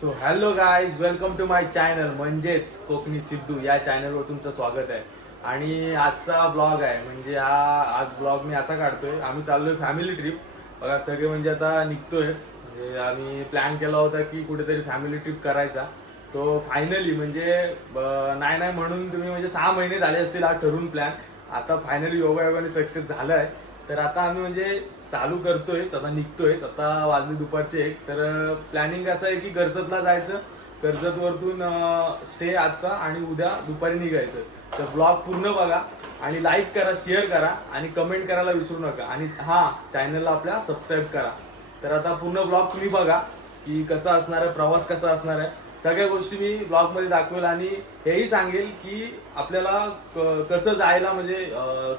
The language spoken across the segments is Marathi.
So hello guys welcome to my channel म्हणजेच कोकणी सिद्धू या चॅनलवर तुमचं स्वागत आहे. आणि आजचा ब्लॉग आहे म्हणजे हा आज ब्लॉग मी असा काढतोय. आम्ही चाललोय फॅमिली ट्रिप बघा सगळे म्हणजे आता निघतोयच. म्हणजे आम्ही प्लॅन केला होता की कुठेतरी फॅमिली ट्रिप करायचा. तो फायनली म्हणजे ब- नाही नाही म्हणून तुम्ही म्हणजे सहा महिने झाले असतील हा ठरून प्लॅन आता फायनली योगायोगाने सक्सेस झालं आहे तर आता आम्ही म्हणजे चालू करतोयच आता निघतोयच. आता वाजले दुपारचे एक तर प्लॅनिंग असं आहे की कर्जतला जायचं. कर्जत वरतून स्टे आजचा आणि उद्या दुपारी निघायचं. तर ब्लॉग पूर्ण बघा आणि लाईक करा शेअर करा आणि कमेंट करायला विसरू नका. आणि हा चॅनलला आपल्या सबस्क्राईब करा. तर आता पूर्ण ब्लॉग तुम्ही बघा की कसा असणार आहे प्रवास कसा असणार आहे. सगळ्या गोष्टी मी ब्लॉगमध्ये दाखवेल आणि हेही सांगेल की आपल्याला क- कसं जायला म्हणजे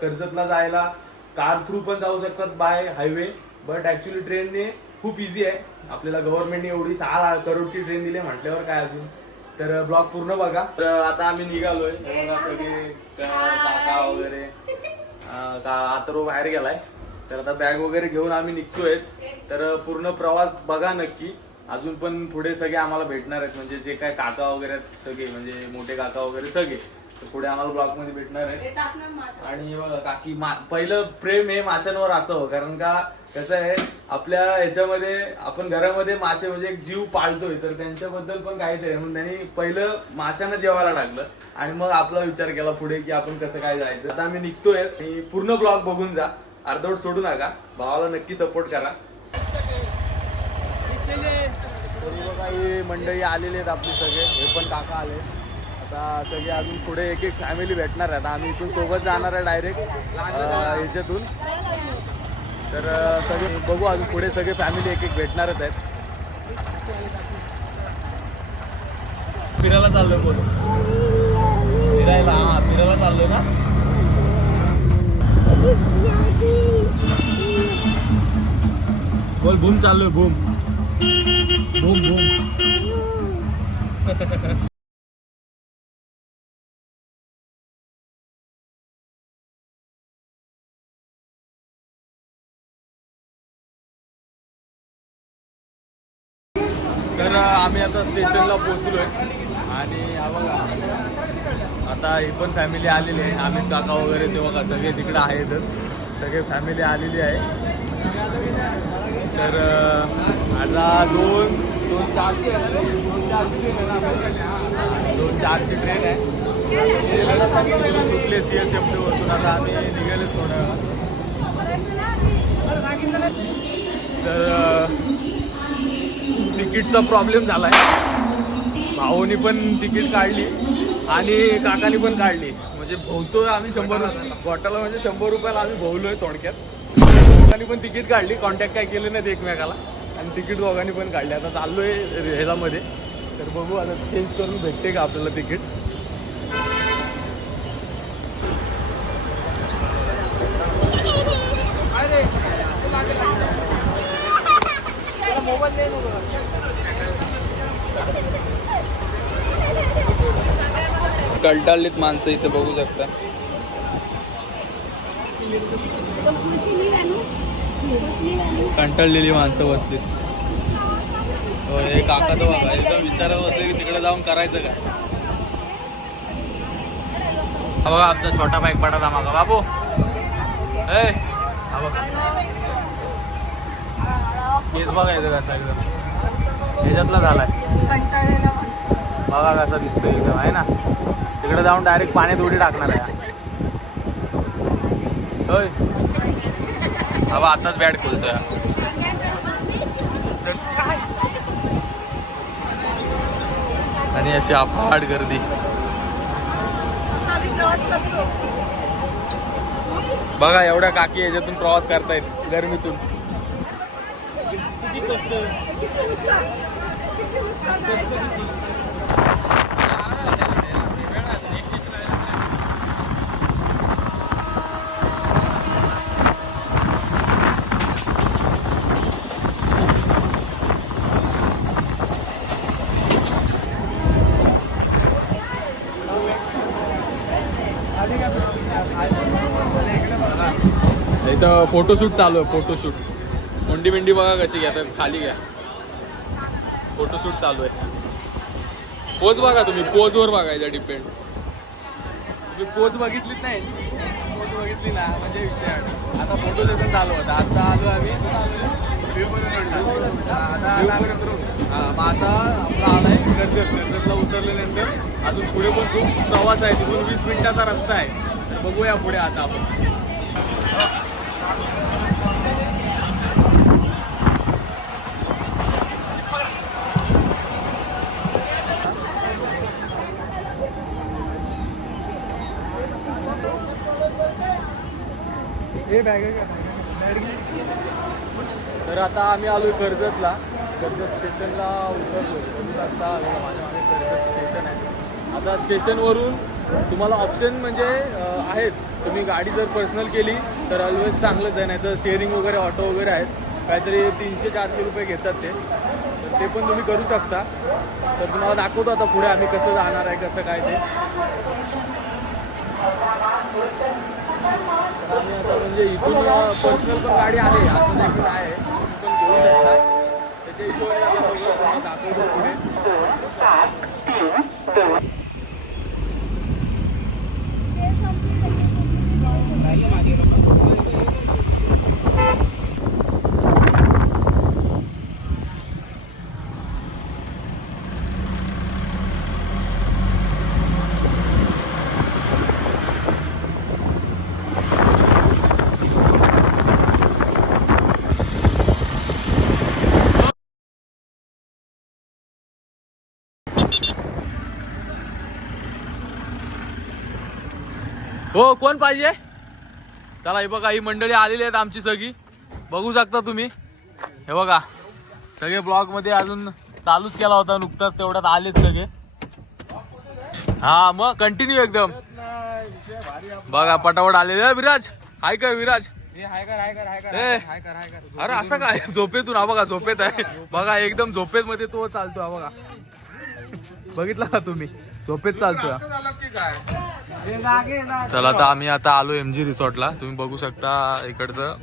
कर्जतला जायला कार थ्रू पण जाऊ शकतात बाय हायवे बट ऍक्च्युली ट्रेनने खूप इझी आहे. आपल्याला गव्हर्नमेंटने एवढी सहा लाख करोडची ट्रेन दिली आहे म्हटल्यावर काय अजून? तर ब्लॉग पूर्ण बघा. तर आता आम्ही निघालोय. सगळे का- काका वगैरे. अं, का आतरो बाहेर गेलाय. तर आता बॅग वगैरे घेऊन आम्ही निघतोयच. तर पूर्ण प्रवास बघा नक्की. अजून पण पुढे सगळे आम्हाला भेटणार आहेत. म्हणजे जे काय काका वगैरे आहेत सगळे. म्हणजे मोठे काका वगैरे सगळे. तर पुढे आम्हाला ब्लॉगमध्ये भेटणार आहेत आणि हे बघा काकी पहिलं प्रेम हे माशांवर असावं कारण का कसं आहे आपल्या ह्याच्यामध्ये आपण घरामध्ये मासे म्हणजे एक जीव पाळतोय तर त्यांच्याबद्दल पण काहीतरी आहे. म्हणून त्यांनी पहिलं माशांना जेवायला टाकलं आणि मग आपला विचार केला पुढे की आपण कसं काय जायचं. आता आम्ही निघतोय. पूर्ण ब्लॉग बघून जा. अर्धवट सोडू नका. भावाला नक्की सपोर्ट करा. हे मंडळी आलेले आहेत आपले सगळे. हे पण काका आले आता सगळी अजून पुढे एक एक फॅमिली भेटणार आहे आता आम्ही इथून सोबत जाणार आहे डायरेक्ट ह्याच्यातून तर सगळे बघू अजून पुढे सगळे फॅमिली एक एक भेटणारच आहेत. फिरायला चाललोय बोल. फिरायला हा फिरायला चाललोय ना? बोल भूम चाललोय भूम भूम भूम स्टेशनला आता स्टेशनला पोहोचलोय. आणि बघा आता ही पण फॅमिली आलेली आहे. अमित काका वगैरे ते बघा सगळे तिकडे आहेतच सगळे फॅमिली आलेली आहे. तर आता दोन दोन चारची दोन चारची ट्रेन आहे दोन चारची ट्रेन आहे. सुटले सी एस एफ वरतून आता आम्ही निघाले थोडं तर तिकीटचा प्रॉब्लेम आहे भाऊनी पण तिकीट काढली आणि काकानी पण काढली. म्हणजे भोवतोय आम्ही शंभर बॉटलला म्हणजे शंभर रुपयाला आम्ही भोवलोय थोडक्यात काकानी पण तिकीट काढली. कॉन्टॅक्ट काय केले नाहीत एकमेकाला. आणि तिकीट दोघांनी पण काढली. आता चाललोय ह्याच्यामध्ये. तर बघू आता चेंज करून भेटते का आपल्याला तिकीट? कंटाळलीत माणसं इथे बघू शकता. कंटाळलेली माणसं बसलीत हो, काका तर बघा एकदम विचारत बसले की तिकडे जाऊन करायचं काय. बघा आमचा छोटा बाईक पडा मागा. बाबू. ए बघा. केस बघायचं कसा एकदम. ह्याच्यातला झालाय. बघा कसा दिसतोय एकदम आहे ना? तिकडे जाऊन डायरेक्ट पाण्यात उडी टाकणार आहे. होय. हा आताच बॅट खोलतोय. आणि अशी अफाट गर्दी. बघा एवढ्या काकी याच्यातून प्रवास करतायत गर्मीतून. किती कष्ट. फोटोशूट चालू आहे फोटोशूट. मुंडी बिंडी बघा कशी घ्या खाली घ्या. फोटोशूट चालू आहे. पोज बघा तुम्ही पोजवर बघायचं डिपेंड तुम्ही पोज बघितलीच नाही? पोज बघितली ना म्हणजे विषय आता फोटो सेशन चालू होता. आता आलो आम्ही. आता बनवून आता आला हा, मग आता आपला आलाय कर्जत कर्जतला उतरल्यानंतर अजून पुढे पण खूप प्रवास आहे. तिथून वीस मिनिटाचा रस्ता आहे. तर बघूया पुढे आता आपण. तर आता आम्ही आलो कर्जतला. कर्जत स्टेशनला उतरलो. म्हणजे बघू शकता माझ्या मागे कर्जत स्टेशन आहे. आता स्टेशनवरून तुम्हाला ऑप्शन म्हणजे आहेत. तुम्ही गाडी जर पर्सनल केली तर ऑलवेज चांगलंच आहे. नाही तर शेअरिंग वगैरे ऑटो वगैरे आहेत. काहीतरी तीनशे चारशे रुपये घेतात ते. तर ते पण तुम्ही करू शकता. तर तुम्हाला दाखवतो आता पुढे आम्ही कसं जाणार आहे कसं काय ते. म्हणजे इथून पर्सनल पण गाडी आहे असं नाही की आहे पण घेऊ शकता. त्याच्या हिशोबाने दाखवतो पुढे. मागे हो कोण पाहिजे? चला हे बघा ही मंडळी आलेली आहेत आमची सगळी. बघू शकता तुम्ही. हे बघा सगळे ब्लॉगमध्ये अजून चालूच केला होता नुकताच तेवढ्यात आलेच सगळे. हा मग कंटिन्यू एकदम. बघा पटापट आले ए, विराज हाय कर विराज. अरे असं काय? झोपेतून हा बघा झोपेत आहे. बघा एकदम झोपेत मध्ये तो चालतो हा बघा. बघितला का तुम्ही? झोपेत चालतो हा. चला आता आम्ही आता आलो एम जी रिसॉर्टला तुम्ही बघू शकता इकडचं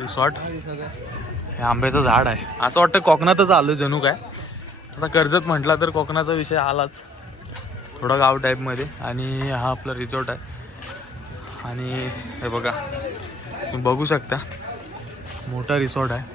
रिसॉर्ट हे आंब्याचं झाड आहे. असं वाटतं कोकणातच आलो जणू काय. आता कर्जत म्हटला तर कोकणाचा विषय आलाच. थोडा गाव टाईपमध्ये आणि हा आपला रिसॉर्ट आहे. आणि हे बघा. तुम्ही बघू शकता. मोठा रिसॉर्ट आहे.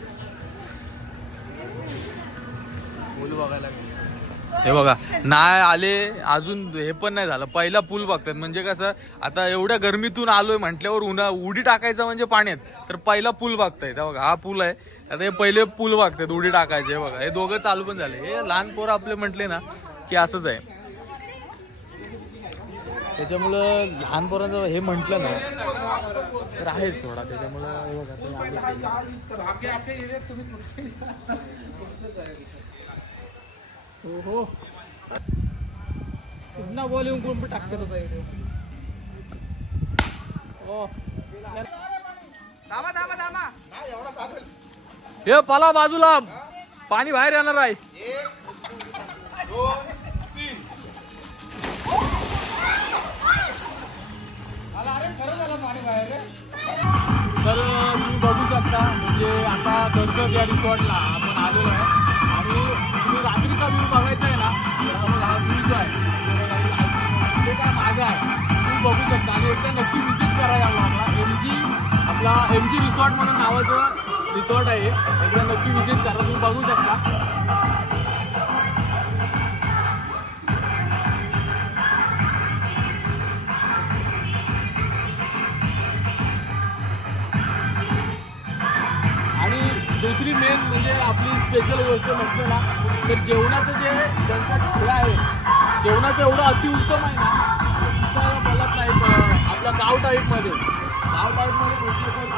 हे बघा नाही आले अजून हे पण नाही झालं. पहिला पूल बघतात म्हणजे कसं आता एवढ्या गरमीतून आलोय म्हटल्यावर उन्हा उडी टाकायचं म्हणजे पाण्यात. तर पहिला पूल बघताय बघा हा पूल आहे. आता हे पहिले पूल बघतायत उडी टाकायचे. बघा हे दोघं चालू पण झाले. हे लहान पोरं आपले म्हटले ना की असंच आहे. त्याच्यामुळं लहान पोरांचं हे म्हटलं ना तर आहेच थोडा. त्याच्यामुळं हे बघा ते आलेच ते. हे पला बाजूला. पाणी बाहेर येणार आहे. तर तुम्ही बघू शकता म्हणजे आता कर्जत या रिसॉर्टला आपण आलेलो आहे. आणि व्ह्यू बघायचा आहे ना? तर हा व्ह्यू जो आहे. ते काय मागं आहे? तुम्ही बघू शकता. आणि एकदा नक्की विजिट करायला आपला एम जी आपला एम जी रिसॉर्ट म्हणून नावाचं रिसॉर्ट आहे. एकदा नक्की विजिट करा. तुम्ही बघू शकता. स्पेशल गोष्ट म्हटलं ना तर जेवणाचं जे त्यांचा हे आहे. जेवणाचं एवढं अतिउत्तम आहे ना मला काय नाही प- आपल्या गाव टाईपमध्ये गाव टाईपमध्ये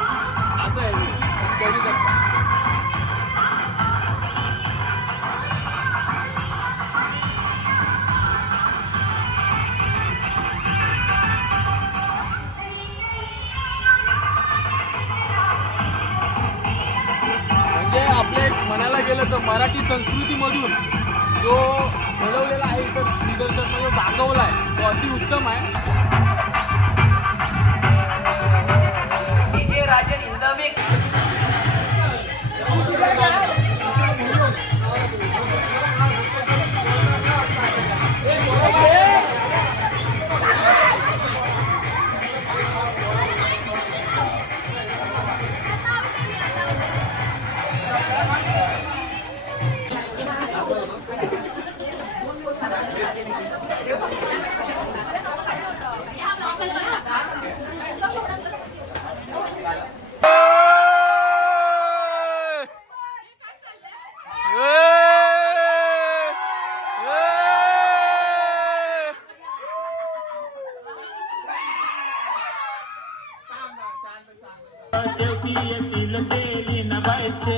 ಬಾಕಿಯ ಸಿಲುಕೇಲಿನ ಬಯಚೆ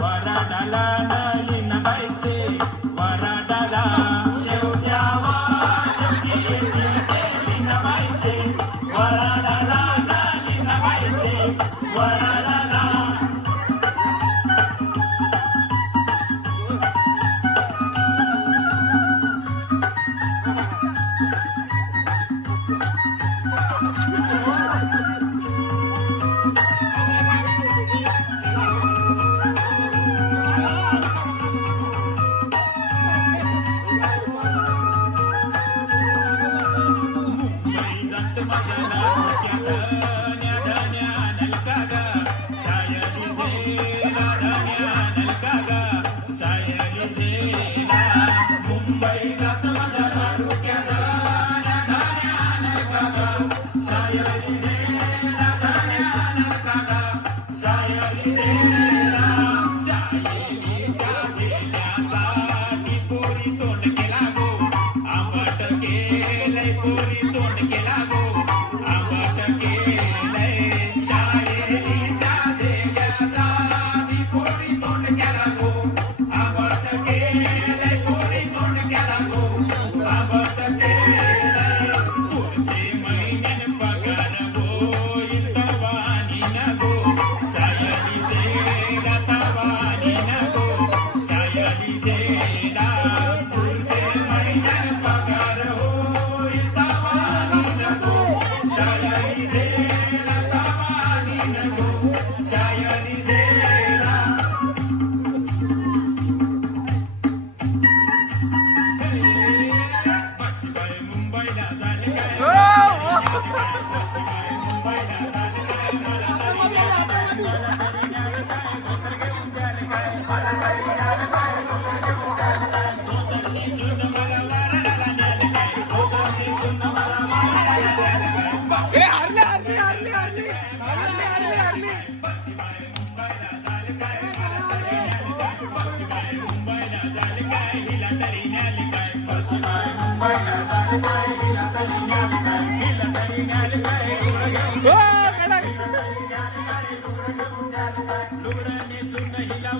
ವರಡಲನ Thank you.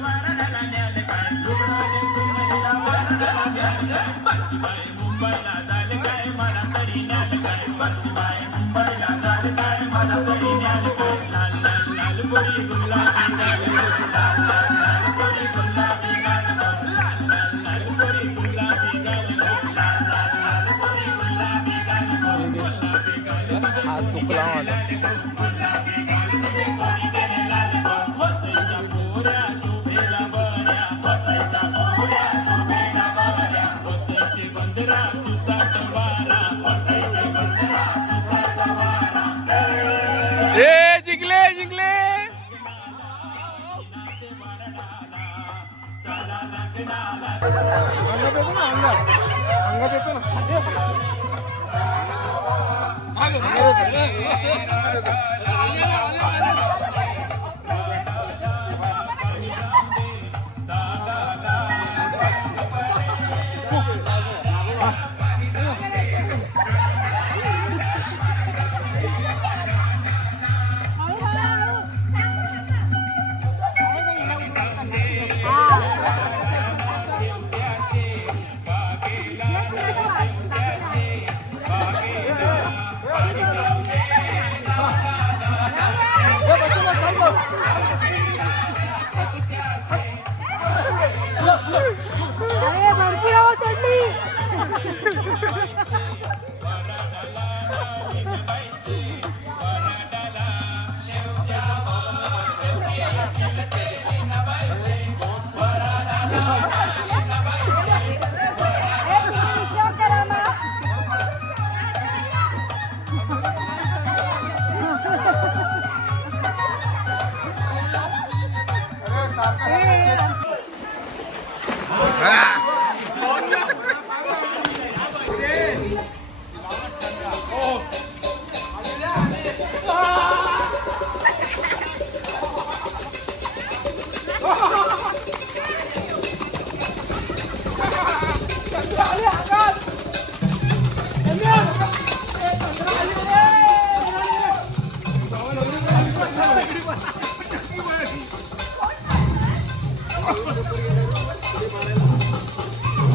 हात 아이고, 아이고, 아이고, 아이고. Hey!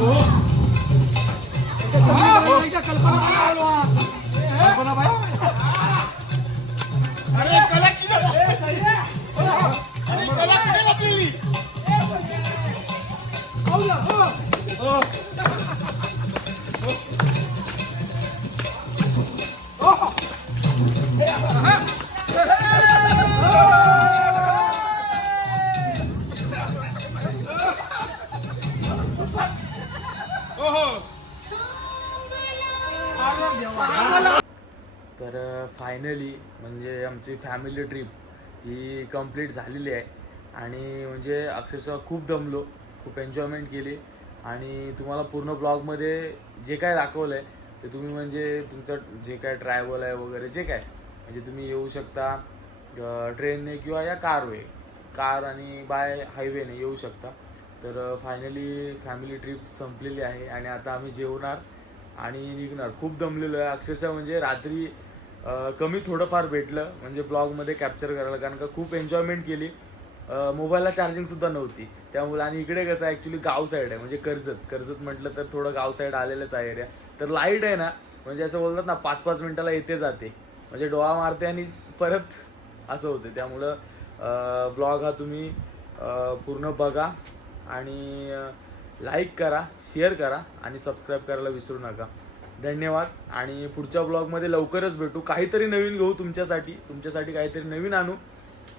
तर आमची फॅमिली ट्रिप ही कंप्लीट झालेली आहे. आणि म्हणजे अक्षरशः खूप दमलो खूप एन्जॉयमेंट केली. आणि तुम्हाला पूर्ण ब्लॉगमध्ये जे काय दाखवलं आहे ते तुम्ही म्हणजे तुमचं जे काय ट्रॅव्हल आहे वगैरे जे काय म्हणजे तुम्ही येऊ शकता ट्रेनने किंवा या कारवे कार आणि बाय हायवेने येऊ शकता. तर फायनली फॅमिली ट्रिप संपलेली आहे आणि आता आम्ही जेवणार आणि निघणार. खूप दमलेलो आहे. अक्षरशः म्हणजे रात्री कमी थोडंफार भेटलं म्हणजे ब्लॉगमध्ये कॅप्चर करायला कारण का खूप एन्जॉयमेंट केली. मोबाईलला चार्जिंग सुद्धा नव्हती. त्यामुळे आणि इकडे कसं ॲक्च्युली गाव साईड आहे म्हणजे कर्जत. कर्जत म्हटलं तर थोडं गाव साईड आलेलंच आहे एरिया तर लाइट आहे ना म्हणजे असं बोलतात ना पाच पाच मिनिटाला येते जाते. म्हणजे डोळा मारते आणि परत असं होते. त्यामुळं ब्लॉग हा तुम्ही पूर्ण बघा आणि लाईक करा शेअर करा आणि सबस्क्राईब करायला विसरू नका. धन्यवाद. आणि पुढच्या ब्लॉगमध्ये लवकरच भेटू. काहीतरी नवीन घेऊ तुमच्यासाठी. तुमच्यासाठी काहीतरी नवीन आणू.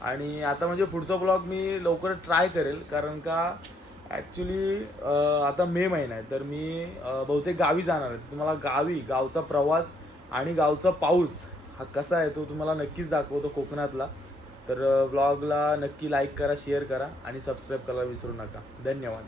आणि आता म्हणजे पुढचा ब्लॉग मी लवकरच ट्राय करेल. कारण का ॲक्च्युली आता मे महिना आहे. तर मी बहुतेक गावी जाणार आहे. तुम्हाला गावी गावचा प्रवास आणि गावचा पाऊस हा कसा आहे तो तुम्हाला नक्कीच दाखवतो कोकणातला. तर ब्लॉगला नक्की लाईक करा शेअर करा आणि सबस्क्राईब करायला विसरू नका. धन्यवाद.